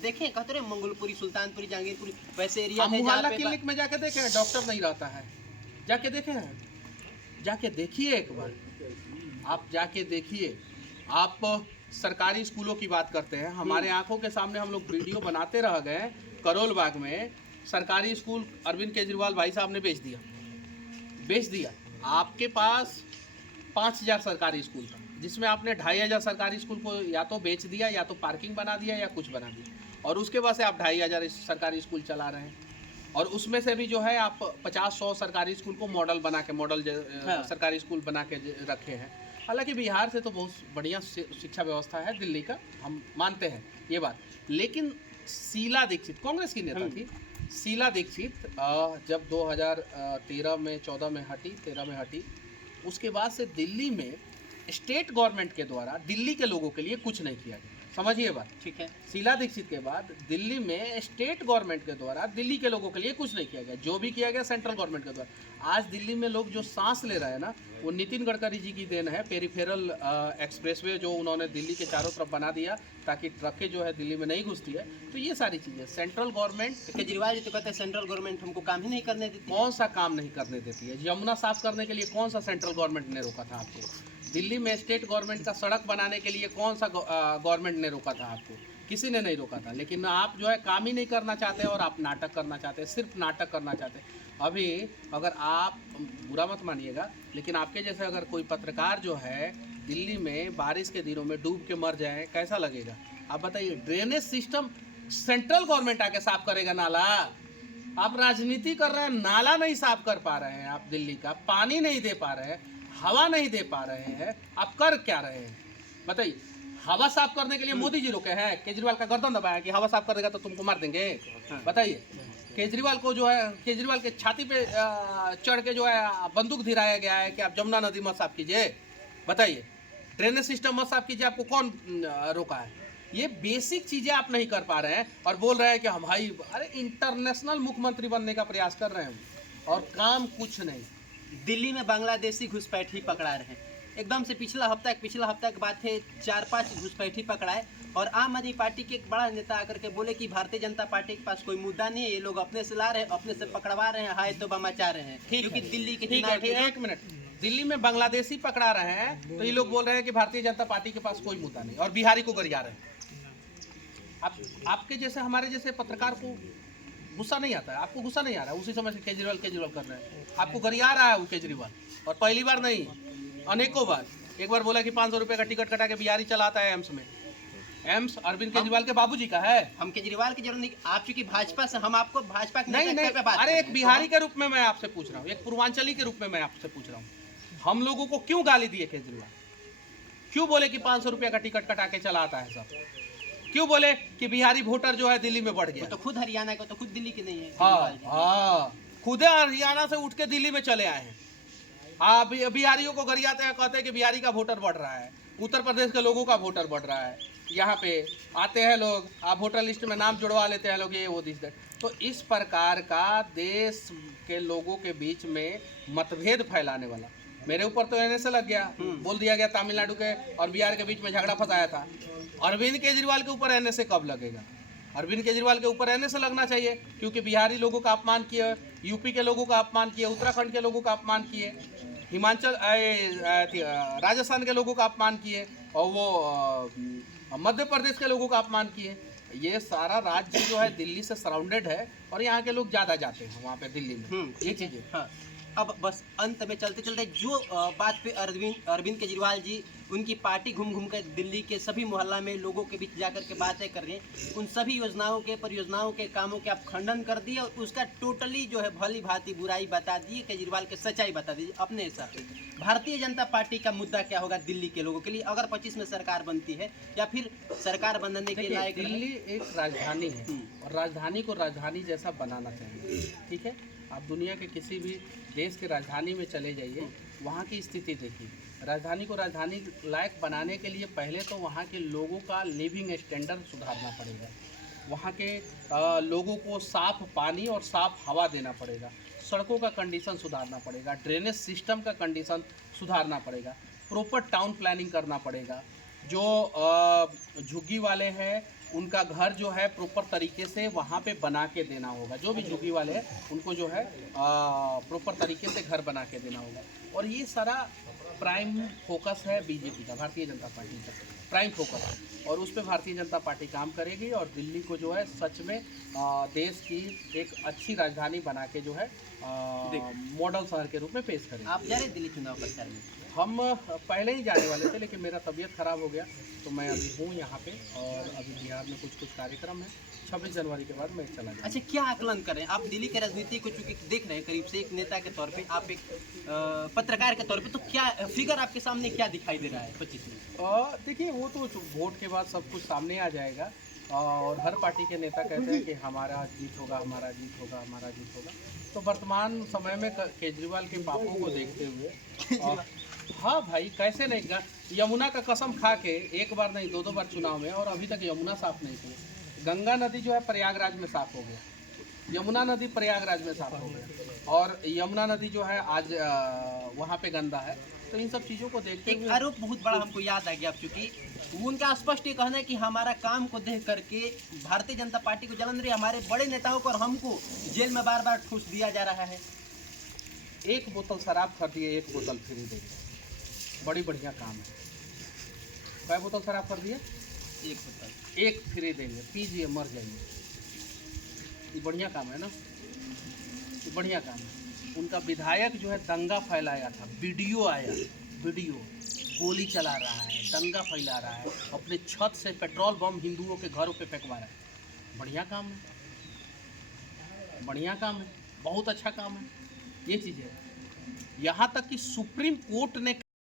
देखे कहते रहे मंगोलपुरी, सुल्तानपुरी, जहांगीरपुरी वैसे एरिया आप है जहाँ मोहल्ला पे क्लिनिक में जाके देखे हैं, डॉक्टर नहीं रहता है। जाके देखे हैं, जाके देखिए एक बार, आप जाके देखिए। आप सरकारी स्कूलों की बात करते हैं, हमारे आंखों के सामने हम लोग वीडियो बनाते रह गए। करोल बाग में सरकारी स्कूल अरविंद केजरीवाल भाई साहब ने बेच दिया। आपके पास 5000 सरकारी स्कूल था, जिसमें आपने 2500 सरकारी स्कूल को या तो बेच दिया, या तो पार्किंग बना दिया, या कुछ बना दिया, और उसके बाद से आप 2500 सरकारी स्कूल चला रहे हैं। और उसमें से भी जो है आप 50-100 सरकारी स्कूल को मॉडल सरकारी स्कूल बना के रखे हैं। हालांकि बिहार से तो बहुत बढ़िया शिक्षा व्यवस्था है दिल्ली का, हम मानते हैं ये बात। लेकिन शीला दीक्षित कांग्रेस की नेता थी। शीला दीक्षित जब 2013 में 14 में हटी, 13 में हटी, उसके बाद से दिल्ली में स्टेट गवर्नमेंट के द्वारा दिल्ली के लोगों के लिए कुछ नहीं किया गया। समझिए बात, ठीक है। शीला दीक्षित के बाद दिल्ली में स्टेट गवर्नमेंट के द्वारा दिल्ली के लोगों के लिए कुछ नहीं किया गया। जो भी किया गया सेंट्रल गवर्नमेंट के द्वारा। आज दिल्ली में लोग जो सांस ले रहे हैं ना, वो नितिन गडकरी जी की देन है। पेरिफेरल एक्सप्रेसवे जो उन्होंने दिल्ली के चारों तरफ बना दिया ताकि ट्रकें जो है दिल्ली में नहीं घुसती है। तो ये सारी चीज़ें सेंट्रल गवर्नमेंट, केजरीवाल जी तो कहते हैं सेंट्रल गवर्नमेंट हमको काम ही नहीं करने देती। कौन सा काम नहीं करने देती है? यमुना साफ करने के लिए कौन सा सेंट्रल गवर्नमेंट ने रोका था आपको? दिल्ली में स्टेट गवर्नमेंट का सड़क बनाने के लिए कौन सा गवर्नमेंट ने रोका था आपको? किसी ने नहीं रोका था। लेकिन आप जो है काम ही नहीं करना चाहते और आप नाटक करना चाहते हैं, सिर्फ नाटक करना चाहते हैं। अभी अगर आप, बुरा मत मानिएगा, लेकिन आपके जैसे अगर कोई पत्रकार जो है दिल्ली में बारिश के दिनों में डूब के मर जाए, कैसा लगेगा? आप बताइए। ड्रेनेज सिस्टम सेंट्रल गवर्नमेंट आके साफ करेगा नाला? आप राजनीति कर रहे हैं, नाला नहीं साफ कर पा रहे हैं आप, दिल्ली का पानी नहीं दे पा रहे हैं, हवा नहीं दे पा रहे हैं, आप कर क्या रहे हैं बताइए? हवा साफ करने के लिए मोदी जी रुके हैं, केजरीवाल का गर्दन दबाया कि हवा साफ करेगा तो तुमको मार देंगे। बताइए, केजरीवाल को जो है, केजरीवाल के छाती पे चढ़ के जो है बंदूक धिराया गया है कि आप जमुना नदी मत साफ कीजिए। बताइए, ड्रेनेज सिस्टम मत साफ कीजिए, आपको कौन रोका है? ये बेसिक चीजें आप नहीं कर पा रहे हैं और बोल रहे हैं कि हम भाई, अरे इंटरनेशनल मुख्यमंत्री बनने का प्रयास कर रहे हैं और काम कुछ नहीं। दिल्ली में बांग्लादेशी घुसपैठी पकड़ा रहे हैं। एकदम से पिछला हफ्ता की बात है, 4-5 घुसपैठी पकड़ाए और आम आदमी पार्टी के एक बड़ा नेता आकर के बोले कि भारतीय जनता पार्टी के पास कोई मुद्दा नहीं है, ये लोग अपने से ला रहे हैं, अपने से पकड़वा रहे हैं, हाय तोबा मचा रहे हैं। क्योंकि दिल्ली के चुनाव, एक मिनट, दिल्ली में बांग्लादेशी पकड़ा रहे हैं तो ये लोग बोल रहे हैं कि भारतीय जनता पार्टी के पास कोई मुद्दा नहीं, और बिहारी को गरिया रहे हैं। आपके जैसे, हमारे जैसे पत्रकार को गुस्सा नहीं आता है, आपको गुस्सा नहीं आ रहा है, उसी समय से केजरीवाल कर रहे हैं, आपको गरिया रहा है वो केजरीवाल। और पहली बार नहीं, अनेकों बार। एक बार बोला कि 500 रुपये का टिकट कटा के बिहारी चलाता है एम्स में। एम्स अरविंद केजरीवाल के बाबूजी का है। हम केजरीवाल की जरूरत नहीं, आप चूंकि भाजपा से, हम आपको भाजपा के नहीं, पे बात अरे एक बिहारी के रूप में मैं आपसे पूछ रहा हूँ, एक पूर्वांचली के रूप में मैं आपसे पूछ रहा हूँ, हम लोगों को क्यों गाली दिए केजरीवाल? क्यों बोले कि 500 रुपये का टिकट कटा के चलाता है सब? क्यों बोले कि बिहारी वोटर जो है दिल्ली में बढ़ गया? तो खुद हरियाणा का, तो खुद दिल्ली के नहीं है। हाँ, खुद हरियाणा से उठ के दिल्ली में चले आए हैं। हाँ, बिहारियों को गरियाते हैं, कहते हैं कि बिहारी का वोटर बढ़ रहा है, उत्तर प्रदेश के लोगों का वोटर बढ़ रहा है। यहाँ पे आते हैं लोग, आप वोटर लिस्ट में नाम जुड़वा लेते हैं लोग, ये वो दिस दैट। तो इस प्रकार का देश के लोगों के बीच में मतभेद फैलाने वाला, मेरे ऊपर तो एनएसए लग गया, बोल दिया गया तमिलनाडु के और बिहार के बीच में झगड़ा फंसाया था। अरविंद केजरीवाल के ऊपर एनएसए कब लगेगा? अरविंद केजरीवाल के ऊपर एनएसए लगना चाहिए, क्योंकि बिहारी लोगों का अपमान किए, यूपी के लोगों का अपमान किए, उत्तराखंड के लोगों का अपमान किए, हिमाचल राजस्थान के लोगों का अपमान किए, और वो मध्य प्रदेश के लोगों का अपमान किए। ये सारा राज्य जो है दिल्ली से सराउंडेड है और यहाँ के लोग ज़्यादा जाते हैं वहाँ पे दिल्ली में, ये चीज़ें। हाँ, अब बस अंत में चलते चलते जो बात पे अरविंद केजरीवाल जी उनकी पार्टी घूम घूम कर दिल्ली के सभी मोहल्ला में लोगों के बीच जाकर के बातें कर रहे हैं, उन सभी योजनाओं के, परियोजनाओं के, कामों के आप खंडन कर दिए और उसका टोटली जो है भली भांति बुराई बता दिए, केजरीवाल के सच्चाई बता दीजिए अपने हिसाब से। भारतीय जनता पार्टी का मुद्दा क्या होगा दिल्ली के लोगों के लिए अगर 25 में सरकार बनती है, या फिर सरकार बनने के लायक? दिल्ली एक राजधानी है और राजधानी को राजधानी जैसा बनाना चाहिए, ठीक है? आप दुनिया के किसी भी देश की राजधानी में चले जाइए, वहाँ की स्थिति देखिए। राजधानी को राजधानी लायक बनाने के लिए पहले तो वहाँ के लोगों का लिविंग स्टैंडर्ड सुधारना पड़ेगा, वहाँ के लोगों को साफ़ पानी और साफ़ हवा देना पड़ेगा, सड़कों का कंडीशन सुधारना पड़ेगा, ड्रेनेज सिस्टम का कंडीशन सुधारना पड़ेगा, प्रॉपर टाउन प्लानिंग करना पड़ेगा। जो झुग्गी वाले हैं उनका घर जो है प्रॉपर तरीके से वहाँ पे बना के देना होगा। जो भी झुग्गी वाले हैं उनको जो है प्रॉपर तरीके से घर बना के देना होगा। और ये सारा प्राइम फोकस है बीजेपी का, भारतीय जनता पार्टी का प्राइम फोकस है, और उस पर भारतीय जनता पार्टी काम करेगी और दिल्ली को जो है सच में देश की एक अच्छी राजधानी बना के जो है मॉडल शहर के रूप में पेश करेगी। आप जा रहे हैं दिल्ली चुनाव प्रचार में? हम पहले ही जाने वाले थे, लेकिन मेरा तबीयत ख़राब हो गया तो मैं अभी हूँ यहाँ पे, और अभी बिहार में कुछ कार्यक्रम है। 26 जनवरी के बाद मैं चला जाऊँगा। अच्छा, क्या आकलन करें आप दिल्ली के राजनीति को चूंकि देख रहे हैं करीब से, एक नेता के तौर पे, आप एक पत्रकार के तौर पे, तो क्या फिगर आपके सामने क्या दिखाई दे रहा है 25 में? देखिए, वो तो वोट के बाद सब कुछ सामने आ जाएगा, और हर पार्टी के नेता कहते हैं कि हमारा जीत होगा, हमारा जीत होगा, हमारा जीत होगा। तो वर्तमान समय में केजरीवाल के पापों को देखते हुए हाँ भाई, कैसे नहीं, यमुना का कसम खा के एक बार नहीं 2-2 बार चुनाव में, और अभी तक यमुना साफ नहीं की। गंगा नदी जो है प्रयागराज में साफ हो गया, यमुना नदी प्रयागराज में साफ हो गया, और यमुना नदी जो है आज वहाँ पे गंदा है। तो इन सब चीज़ों को देखते एक आरोप बहुत बड़ा हमको याद आ गया, चूंकि उनका स्पष्ट ये कहना है कि हमारा काम को देख करके भारतीय जनता पार्टी को जलन रही, हमारे बड़े नेताओं को और हमको जेल में बार बार ठूस दिया जा रहा है। एक बोतल शराब खरीदिए, एक बोतल फ्री देंगे, बड़ी बढ़िया काम है। कै बोतल शराब कर दिए, एक बोतल एक फ्री देंगे, पीजिए मर जाइए। ये बढ़िया काम है ना, ये बढ़िया काम है। उनका विधायक जो है दंगा फैलाया था, वीडियो आया, वीडियो गोली चला रहा है, दंगा फैला रहा है, अपने छत से पेट्रोल बम हिंदुओं के घरों पे फेंकवा रहा है। बढ़िया काम है, बढ़िया काम है, बहुत अच्छा काम है। ये चीज़ है। यहाँ तक कि सुप्रीम कोर्ट ने